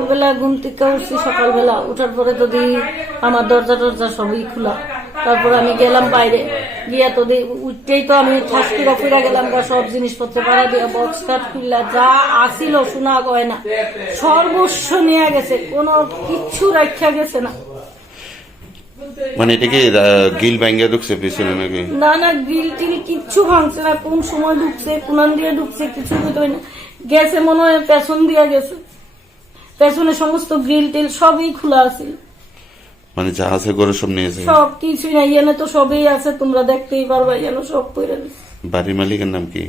ভোরবেলা ঘুম থেকে উঠছি, সকালবেলা উঠার পরে তো দিই আমার দরজা টরজা সবই খোলা। তারপর আমি গেলাম বাইরে গিয়া তো উঠতেই তো আমি ঠাসকিরা ফিরা গেলাম গা, সব জিনিসপত্র পাড়া দিয়া বক্স কাঠ খুললা যা আসিল শোনা গয়না সর্বস্ব নিয়ে গেছে, কোনো কিচ্ছু রাখা গেছে না। মানে এটা কি গিল ভাঙ্গা ঢুকছে পিছনে নাকি? না না, গ্রিল টিল কিচ্ছু ভাঙছে না, কোন সময় ঢুকছে কোনান দিয়ে ঢুকছে কিছু বুঝতে না। গেছে মনে হয় পেছন দিয়া গেছে, পেছনে সমস্ত গ্রিল টিল সবই খোলা আছে। মানে যা আছে করে সব নিয়েছে? সব কিছুই নাই, এনে তো সবই আছে, তোমরা দেখতেই পারবা, যেন সব পড়ে দিচ্ছে। বাড়ির মালিকের নাম কি?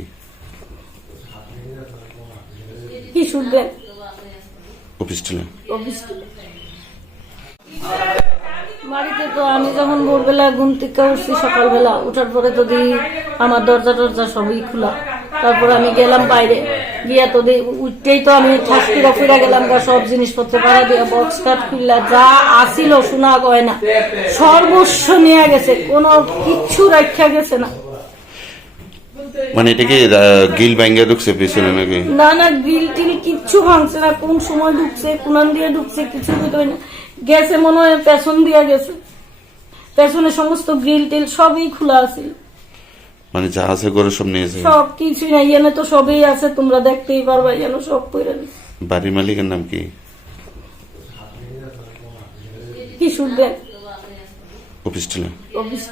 কি শুনবে? অফিস টিলা। বাড়িতে তো আমি যখন ভোরবেলা ঘুম থেকে উঠছি, সকালবেলা উঠার পরে তো দিই আমার দরজা টরজা সবই খোলা। তারপর আমি গেলাম বাইরে গিয়া তো উঠতেই তো আমি ঠাসকিরা ফিরা গেলাম গা, সব জিনিসপত্র পাড়া দিয়া বক্স কাঠ খুললা যা আসিল শোনা গয়না সর্বস্ব নিয়ে গেছে, কোনো কিচ্ছু রাখা গেছে না। মানে এটা কি গিল ভাঙ্গা ঢুকছে পিছনে নাকি? না না, গ্রিল টিল কিচ্ছু ভাঙছে না, কোন সময় ঢুকছে কোনান দিয়ে ঢুকছে কিছু বুঝতে না। গেছে মনে হয় পেছন দিয়া গেছে, পেছনে সমস্ত গ্রিল টিল সবই খোলা আছে। মানে যা আছে করে সব নিয়েছে? সব কিছুই নাই, এনে তো সবই আছে, তোমরা দেখতেই পারবা, যেন সব পড়ে দিচ্ছে। বাড়ির মালিকের নাম কি? কি শুনবে? অফিস টিলা। অফিস